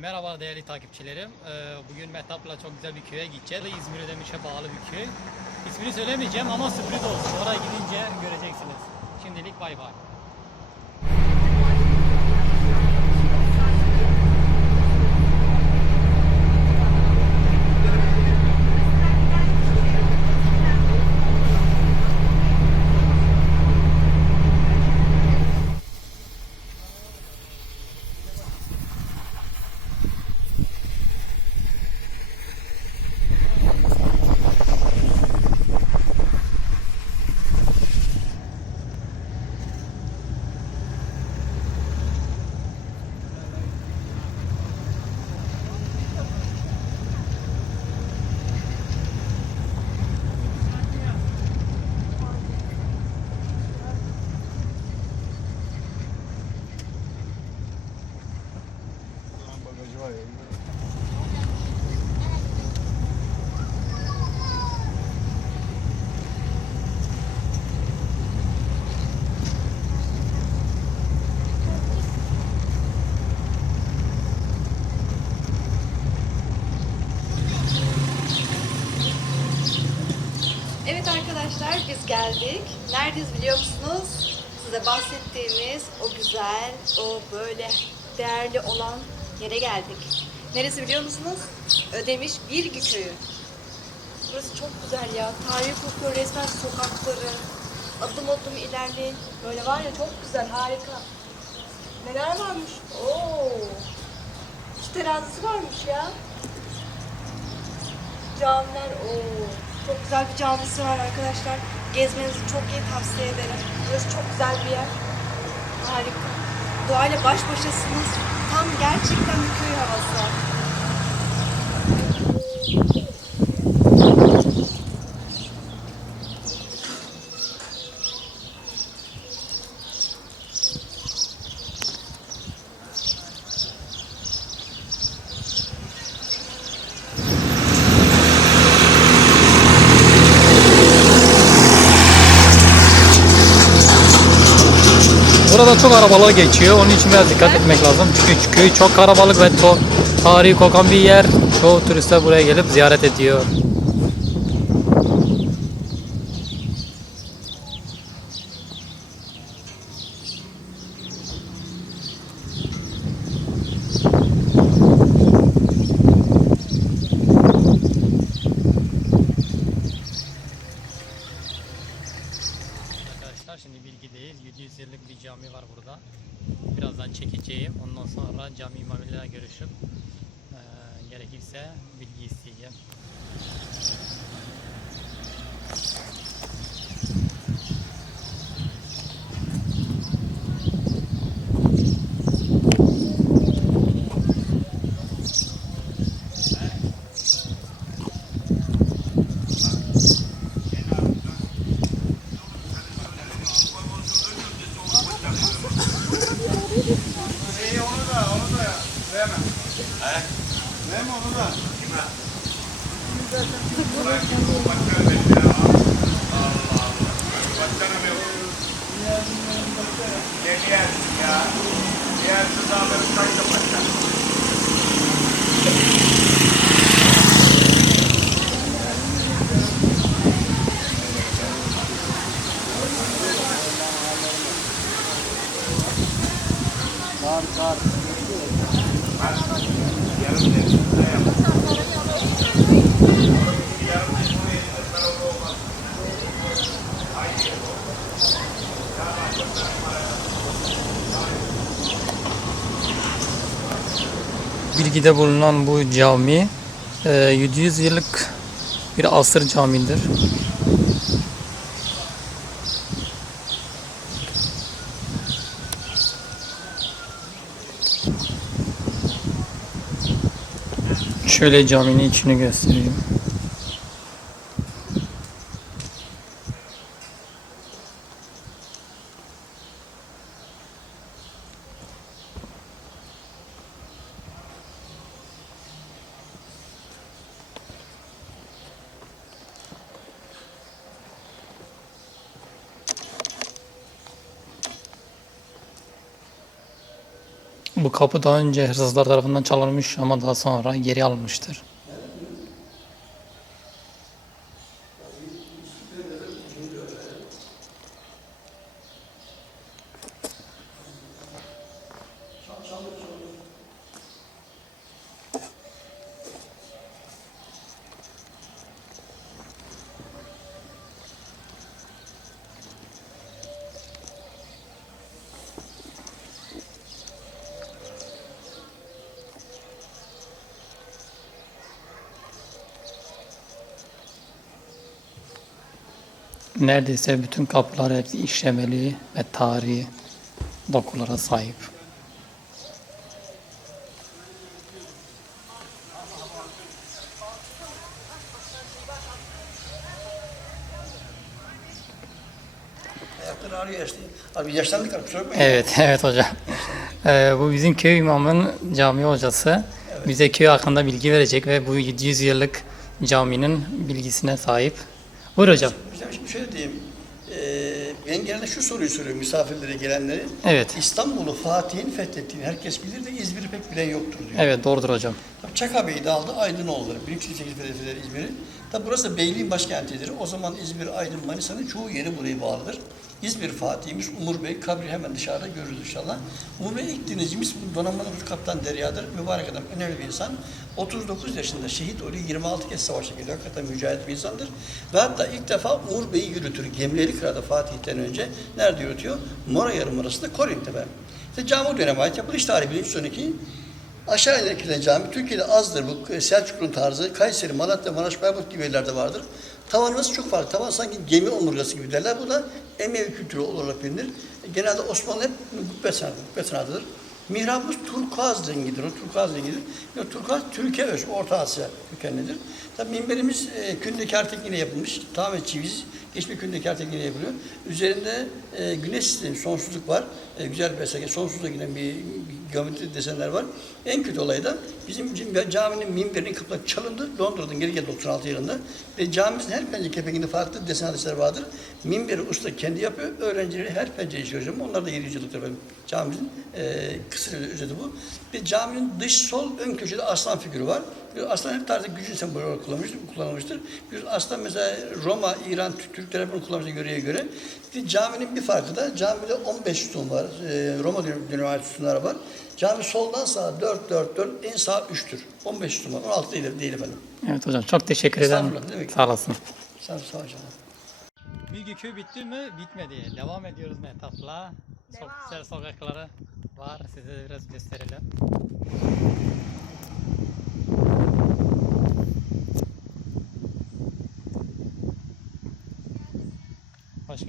Merhaba değerli takipçilerim. Ee, Bugün Mehtap'la çok güzel bir köye gideceğiz. İzmir Ödemiş'e bağlı bir köy. İsmini söylemeyeceğim ama sürpriz olsun. Oraya gidince göreceksiniz. Şimdilik bay bay. Evet arkadaşlar biz geldik. Neredeyiz biliyor musunuz? Size bahsettiğimiz o güzel, o böyle değerli olan yere geldik. Neresi biliyor musunuz? Ödemiş Birgi Köyü. Burası çok güzel ya. Tarihi kokuyor resmen sokakları. Adım adım ilerleyin. Böyle var ya çok güzel, harika. Neler varmış? Oo. Şu terazisi varmış ya. Camiler o çok güzel bir camisi var arkadaşlar. Gezmenizi çok iyi tavsiye ederim. Burası çok güzel bir yer. Harika. Doğayla baş başasınız. Tam gerçekten bir köy havası. Burada çok arabalar geçiyor. Onun için biraz dikkat etmek lazım. Çünkü köy çok karabalık ve to- tarihi kokan bir yer. Çoğu turistler buraya gelip ziyaret ediyor. Arkadaşlar şimdi bilgideyiz. 700 yıllık bir cami var burada. Birazdan çekeceğim. Ondan sonra cami imamıyla görüşüp eee, gerekirse bilgi isteyeceğim. İyi onu da onu da verme. He? Verme onu da. Kime? Diğer ya. Diğer sızaları kayda başlar. Kar kar. Yarım denizde yap. Yarım denizde tarafı olmaz. Hayır. Bilgide bulunan bu cami eee, 700 yıllık bir asır camidir. Şöyle caminin içini göstereyim. Bu kapı daha önce hırsızlar tarafından çalınmış ama daha sonra geri alınmıştır. Neredeyse bütün kapılar hepsi işlemeli ve tarihi dokulara sahip. Abi yaşlandık. Evet, evet hocam. Ee, bu bizim köy imamının cami hocası. Bize köy hakkında bilgi verecek ve bu 700 yıllık caminin bilgisine sahip. Buyur hocam. Hocam şimdi şöyle diyeyim. Ee, ben genelde şu soruyu soruyorum misafirlere gelenleri. Evet. İstanbul'u Fatih'in fethettiğini herkes bilir de İzmir'i pek bilen yoktur diyor. Evet doğrudur hocam. Tabii Çaka Bey'i de aldı Aydınoğulları. 1308 fethettiler İzmir'i. Tabi burası da beyliğin başkentidir. O zaman İzmir, Aydın, Manisa'nın çoğu yeri buraya bağlıdır. İzmir Fatih'imiz Umur Bey, kabri hemen dışarıda görürüz inşallah. Umur Bey ilk denizcimiz donanmanın kaptan Derya'dır. Mübarek adam, önemli bir insan. 39 yaşında şehit oluyor, 26 kez savaşa gidiyor. Hakikaten mücahit bir insandır. Ve hatta ilk defa Umur Bey'i yürütür. Gemileri Kıra'da Fatih'ten önce nerede yürütüyor? Mora Yarımadası'nda Korint'te ben. İşte cami dönemi ait yapılış tarihi 1312. Aşağı indirilen cami Türkiye'de azdır bu Selçuklu'nun tarzı. Kayseri, Malatya, Maraş, Bayburt gibi yerlerde vardır. Tavanımız çok farklı. Tavan sanki gemi omurgası gibi derler. Bu da Emevi kültürü olarak bilinir. Genelde Osmanlı hep kubbe sanatı, kubbe. Mihrabımız turkuaz rengidir. O turkuaz rengidir. Ya, turkuaz Türkiye öz, Orta Asya kökenlidir. Tabii minberimiz e, kündekar tekniğiyle yapılmış. Tamamen çiviz. Geçme kündekar tekniğiyle yapılıyor. Üzerinde e, güneş sistemi, sonsuzluk var. E, güzel bir eser. Sonsuzluğa giden bir, bir geometri desenler var. En kötü olay da bizim cam- caminin minberinin kapıları çalındı. Londra'dan geri geldi 96 yılında. Ve camimizin her pencere kepekinde farklı desen hadisler vardır. Minberi usta kendi yapıyor. Öğrencileri her pencere işliyor hocam. Onlar da 700 yıllıktır benim camimizin e, kısır özeti bu. Ve caminin dış sol ön köşede aslan figürü var. Bir aslan hep tarzı gücün sembolü olarak kullanılmıştır. kullanılmıştır. Bir aslan mesela Roma, İran, Türk- Türkler bunu kullanmıştır göreye göre. Bir caminin bir farkı da camide 15 sütun var. E, Roma dönemi ait sütunlar var. Cami soldan sağa 4, 4, 4, en sağ 3'tür. 15 sütun var. 16 değil, değil efendim. Evet hocam çok teşekkür ederim. Sağ olasın. Sağ, sağ ol canım. Bilgi köy bitti mi? Bitmedi. Devam ediyoruz Metap'la. Çok güzel sokakları var. Size de biraz gösterelim.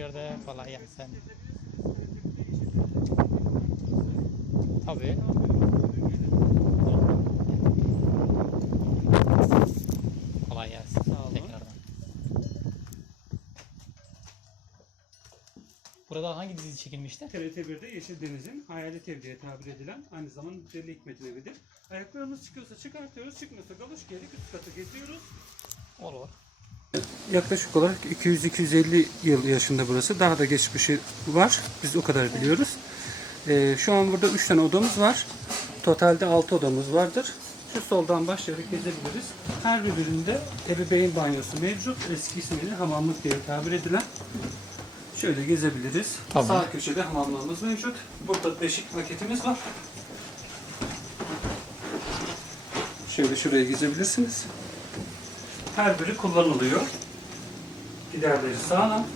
Gördük. Kolay gelsin. Tabii. Kolay gelsin. Sağ olun. Tekrardan. Burada hangi dizi çekilmişti? TRT1'de Yeşil Deniz'in Hayalet Ev diye tabir edilen aynı zamanda Deli Hikmet'in evidir. Ayaklarımız çıkıyorsa çıkartıyoruz, çıkmıyorsa galuş gelip üst kata getiriyoruz. Olur. Yaklaşık olarak 200-250 yıl yaşında burası. Daha da geçmişi var. Biz o kadar biliyoruz. Ee, şu an burada 3 tane odamız var. Totalde 6 odamız vardır. Şu soldan başlayarak gezebiliriz. Her birinde ebeveyn banyosu mevcut. Eski ismiyle hamamlık diye tabir edilen. Şöyle gezebiliriz. Tabii. Sağ köşede hamamlığımız mevcut. Burada beşik maketimiz var. Şöyle şuraya gezebilirsiniz. Her biri kullanılıyor. Giderleri sağlam.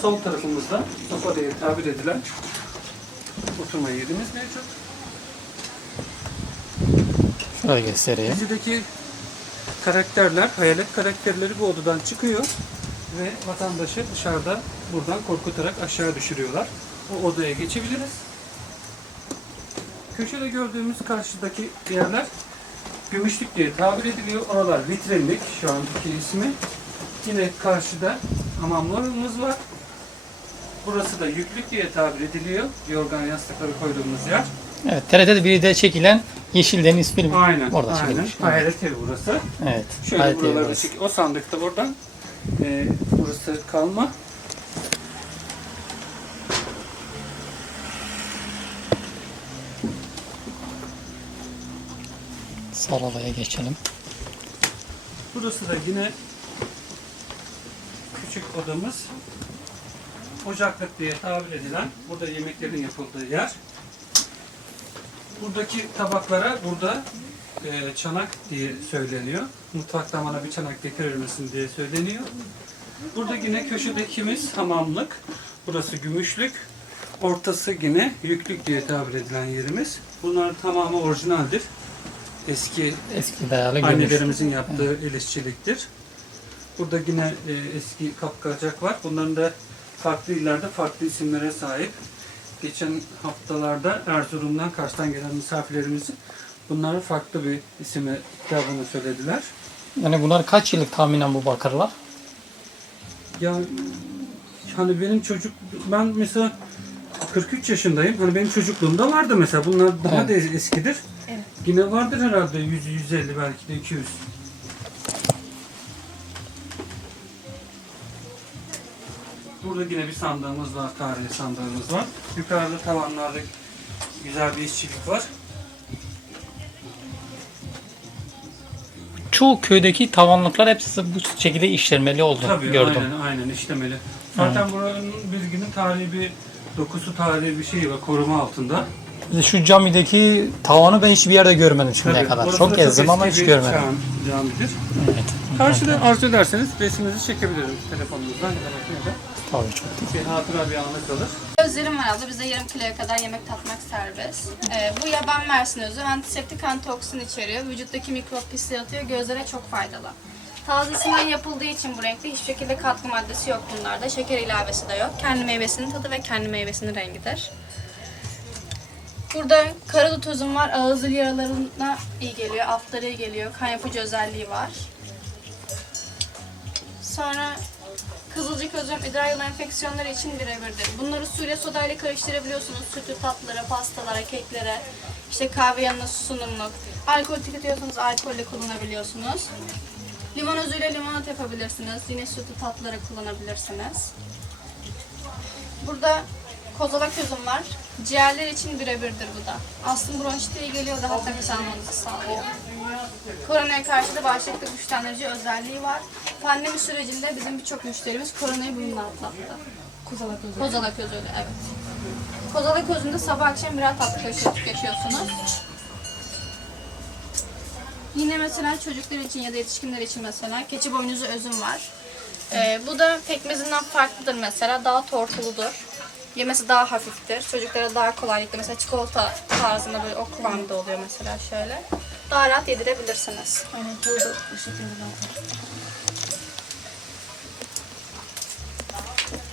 Sol tarafımızda sofa diye tabir edilen oturma yerimiz mevcut. Şöyle göstereyim. Dizideki karakterler, hayalet karakterleri bu odadan çıkıyor ve vatandaşı dışarıda buradan korkutarak aşağı düşürüyorlar. O odaya geçebiliriz. Köşede gördüğümüz karşıdaki yerler gümüşlük diye tabir ediliyor. Oralar vitrinlik şu andaki ismi. Yine karşıda hamamlarımız var. Burası da yüklük diye tabir ediliyor. Yorgan yastıkları koyduğumuz yer. Evet, TRT'de biri de çekilen Yeşil Deniz filmi. Aynen. Orada aynen. çekilmiş. Hayalet evi burası. Evet. Şöyle buralarda burası. çek. O sandıkta buradan. Ee, burası kalma. Sol odaya geçelim. Burası da yine küçük odamız. Ocaklık diye tabir edilen, burada yemeklerin yapıldığı yer. Buradaki tabaklara burada e, çanak diye söyleniyor. Mutfaktan bana bir çanak getirir misin diye söyleniyor. Burada yine köşedekimiz hamamlık. Burası gümüşlük. Ortası yine yüklük diye tabir edilen yerimiz. Bunlar tamamı orijinaldir. Eski Eski dayalı gümüş. annelerimizin yaptığı el işçiliktir. Burada yine e, eski kapkacak var. Bunların da farklı illerde farklı isimlere sahip. Geçen haftalarda Erzurum'dan, Kars'tan gelen misafirlerimizin bunlara farklı bir isime kitabını söylediler. Yani bunlar kaç yıllık tahminen bu bakırlar? Ya hani benim çocuk ben mesela 43 yaşındayım. Hani benim çocukluğumda vardı mesela. Bunlar daha Evet. da eskidir. Evet. Yine vardır herhalde 100 150 belki de 200. Burada yine bir sandığımız var, tarihi sandığımız var. Yukarıda tavanlarda güzel bir işçilik var. Çoğu köydeki tavanlıklar hepsi bu şekilde işlenmeli oldu Tabii gördüm. aynen aynen işlemeli. Zaten buranın bilginin tarihi bir dokusu tarihi bir şey var koruma altında. Şu camideki tavanı ben hiçbir yerde görmedim şimdiye Tabii, kadar. Çok gezdim ama hiç görmedim. çağın Camidir. Evet. Karşıda arzu ederseniz resminizi çekebilirim telefonunuzdan ya da. Tabii çok. Bir hatıra bir anı kalır. Özlerim var abla. Bize yarım kiloya kadar yemek tatmak serbest. Ee, bu yaban mersin özü antiseptik antioksin içeriyor. Vücuttaki mikrop pisliği atıyor. Gözlere çok faydalı. Tazesinden yapıldığı için bu renkte hiçbir şekilde katkı maddesi yok bunlarda. Şeker ilavesi de yok. Kendi meyvesinin tadı ve kendi meyvesinin rengidir. Burada karadut özüm var. Ağız yaralarına iyi geliyor. Aflara iyi geliyor. Kan yapıcı özelliği var. Sonra Kızılcık özüm idrar yolu enfeksiyonları için birebirdir. Bunları suyla sodayla karıştırabiliyorsunuz. Sütü, tatlılara, pastalara, keklere, işte kahve yanına sunumluk. Alkol tüketiyorsanız alkolle kullanabiliyorsunuz. Limon özüyle limonat yapabilirsiniz. Yine sütü tatlılara kullanabilirsiniz. Burada kozalak özüm var. Ciğerler için birebirdir bu da. Aslında bronşite iyi geliyor, rahat nefes almanızı sağlıyor. Koronaya karşı da bağışıklık güçlendirici özelliği var. Pandemi sürecinde bizim birçok müşterimiz koronayı bununla atlattı. Kozalak özü. Kozalak özüyle, evet. Kozalak özünde sabah akşam birer tatlı kaşığı tüketiyorsunuz. Yine mesela çocuklar için ya da yetişkinler için mesela keçi boynuzu özüm var. Ee, bu da pekmezinden farklıdır mesela. Daha tortuludur. Yemesi daha hafiftir. Çocuklara daha kolaylıkla mesela çikolata tarzında böyle o kıvamda oluyor mesela şöyle. Daha rahat yedirebilirsiniz. Aynen burada bu şekilde zaten.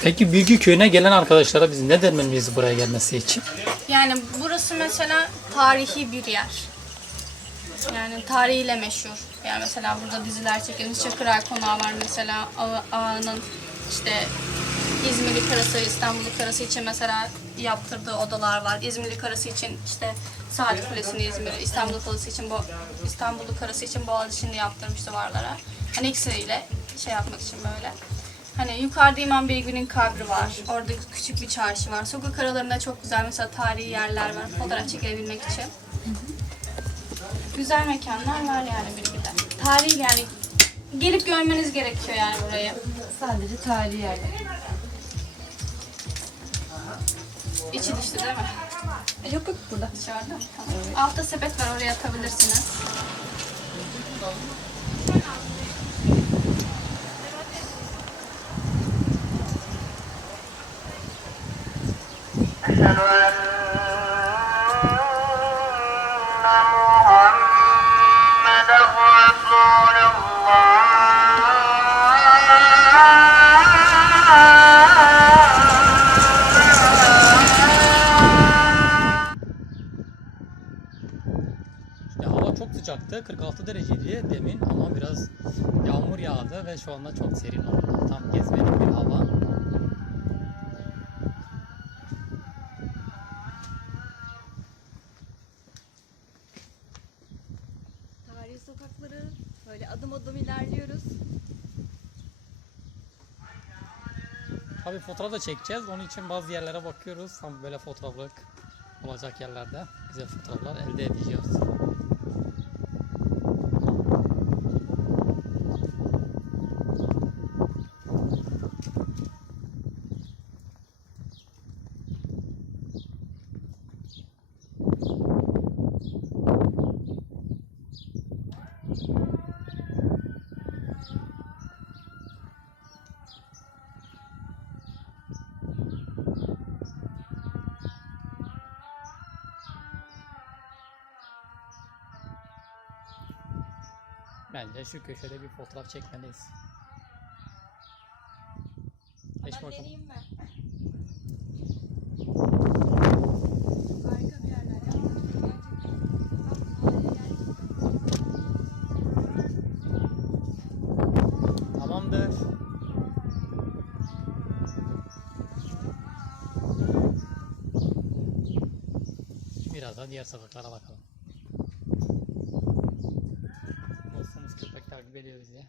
Peki Bilgi Köyü'ne gelen arkadaşlara biz ne demeliyiz buraya gelmesi için? Yani burası mesela tarihi bir yer. Yani tarihiyle meşhur. Yani mesela burada diziler çekilmiş. Çakıray Konağı var mesela. Ağa- Ağa'nın işte İzmirli Karası, İstanbullu Karası için mesela yaptırdığı odalar var. İzmirli Karası için işte Saat Kulesi'ni İzmir, İstanbul Kalası için bu İstanbullu Karası için Boğaziçi'ni yaptırmış duvarlara. Hani ikisiyle şey yapmak için böyle. Hani yukarıda İmam Beygün'ün kabri var. Orada küçük bir çarşı var. Sokak aralarında çok güzel mesela tarihi yerler var. Fotoğraf çekebilmek için. Güzel mekanlar var yani Bilgi'de. Tarihi yani gelip görmeniz gerekiyor yani burayı. Sadece tarihi yerler. İçi düştü değil mi? E, Yok yok burada. Dışarıda mı? Tamam. Altta sepet var oraya atabilirsiniz. Sıcaktı. 46 dereceydi demin ama biraz yağmur yağdı ve şu anda çok serin oldu. Tam gezmelik bir hava. Tarihi sokakları böyle adım adım ilerliyoruz. Tabii fotoğraf da çekeceğiz. Onun için bazı yerlere bakıyoruz. Tam böyle fotoğraflık olacak yerlerde güzel fotoğraflar elde edeceğiz. Bence şu köşede bir fotoğraf çekmeliyiz. Geç Ben bakalım. deneyeyim mi? Harika bir yerler ya. Gerçekten. Tamamdır. Biraz da diğer sokaklara bakalım. Takip ediyor bizi.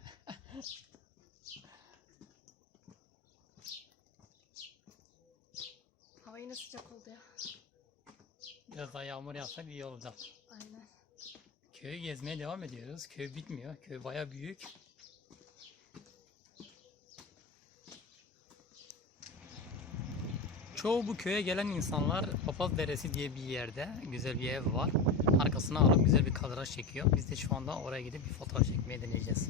Hava yine sıcak oldu ya. Biraz daha yağmur yağsa iyi olacak. Aynen. Köyü gezmeye devam ediyoruz. Köy bitmiyor. Köy baya büyük. Çoğu bu köye gelen insanlar Papaz Deresi diye bir yerde güzel bir ev var. Arkasına alıp güzel bir kadraj çekiyor. Biz de şu anda oraya gidip bir fotoğraf çekmeye deneyeceğiz.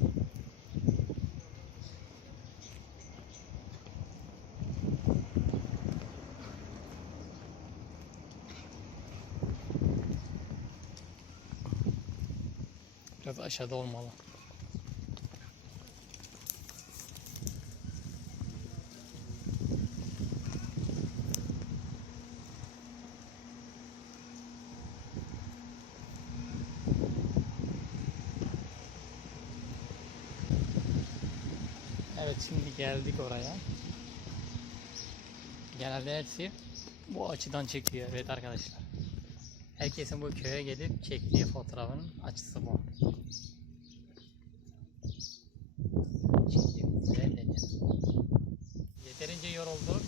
Biraz aşağıda olmalı. Evet şimdi geldik oraya. Genelde hepsi bu açıdan çekiyor. Evet arkadaşlar. Herkesin bu köye gelip çektiği fotoğrafın açısı bu. Yeterince yorulduk.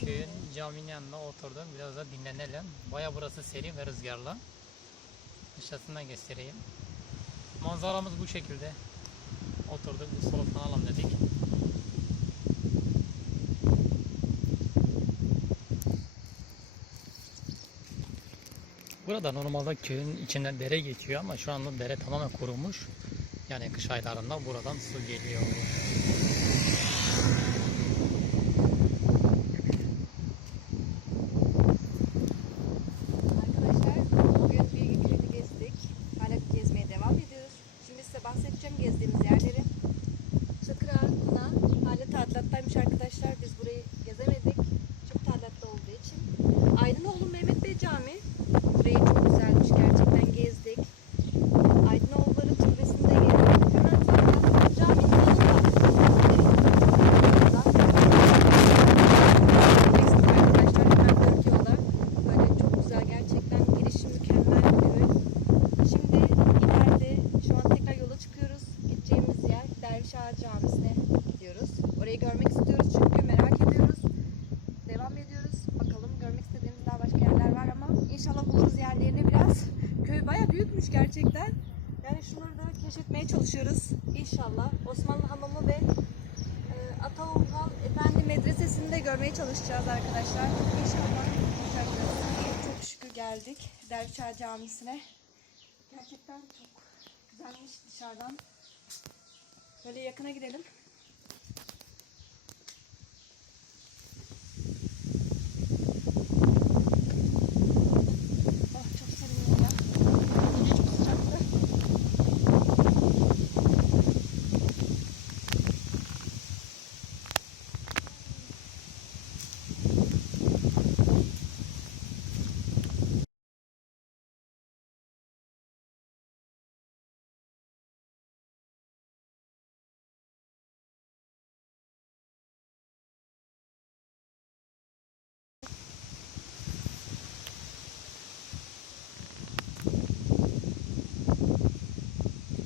Köyün caminin yanına oturdum. Biraz da dinlenelim. Baya burası serin ve rüzgarlı. Dışarısından göstereyim. Manzaramız bu şekilde. Oturduk bir soluklanalım dedik. Burada normalde köyün içinden dere geçiyor ama şu anda dere tamamen kurumuş. Yani kış aylarında buradan su geliyor. Arkadaşlar bugün bir gün köyü gezdik. Hala gezmeye devam ediyoruz. Şimdi size bahsedeceğim gezdiğimiz yerleri. Çakır Arıklı'na hala tadilattaymış arkadaşlar. Biz burayı gezemedik. Çok tadilatta olduğu için. Aydınoğlu Mehmet Bey Camii. Burayı çok güzelmiş. Gerçekten gezdik. Aydınoğulları Türbesi'nde gezdik. Hemen sağda caminin yanında. Gezdik arkadaşlar. Hemen dört yolda. Böyle çok güzel gerçekten girişi mükemmel bir köy. Şimdi ileride şu an tekrar yola çıkıyoruz. Gideceğimiz yer Ağa Camisi'ne gidiyoruz. Orayı görmek istiyoruz çünkü merak ediyoruz. Devam ediyoruz. Bakalım görmek istediğimiz daha başka yerler var ama inşallah buluruz yerlerini biraz. Köy baya büyükmüş gerçekten. Yani şunları da keşfetmeye çalışıyoruz. İnşallah Osmanlı Hamamı ve e, Ataulgal Efendi Medresesi'ni de görmeye çalışacağız arkadaşlar. İnşallah. Çok şükür geldik Derviş Ağa Camisi'ne. Gerçekten çok güzelmiş dışarıdan. Böyle yakına gidelim. Oh çok serin ya. Çok sıcaktı.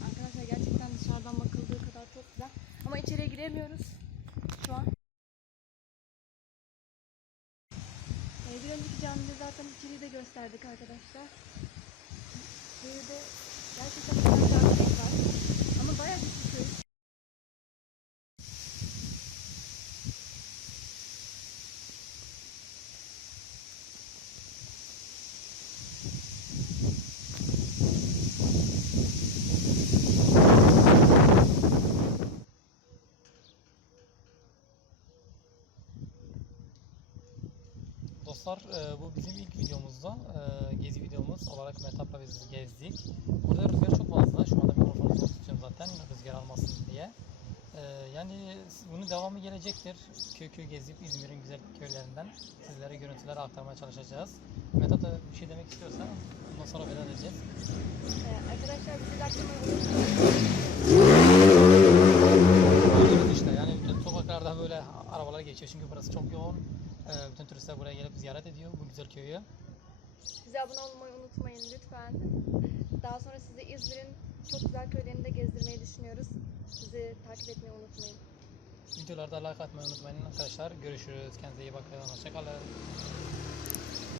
Arkadaşlar gerçekten dışarıdan bakıldığı kadar çok güzel. Ama içeriye giremiyoruz şu an. Ee, bir önceki camide zaten içeriği de gösterdik arkadaşlar. Köyde gerçekten güzel camiler var. Ama bayağı bir. dostlar e, bu bizim ilk videomuzda e, gezi videomuz olarak Metapla biz gezdik. Burada rüzgar çok fazla şu anda mikrofonu zor tutuyorum zaten rüzgar almasın diye. E, yani bunun devamı gelecektir. Köy köy gezip İzmir'in güzel köylerinden sizlere görüntüler aktarmaya çalışacağız. Metap da bir şey demek istiyorsan ondan sonra veda edeceğiz. Ee, arkadaşlar bizi de böyle arabalar geçiyor çünkü burası çok yoğun. Ee, bütün turistler buraya gelip ziyaret ediyor bu güzel köyü. Bize abone olmayı unutmayın lütfen. Daha sonra sizi İzmir'in çok güzel köylerini de gezdirmeyi düşünüyoruz. Bizi takip etmeyi unutmayın. Videolarda like atmayı unutmayın arkadaşlar. Görüşürüz. Kendinize iyi bakın. Hoşçakalın.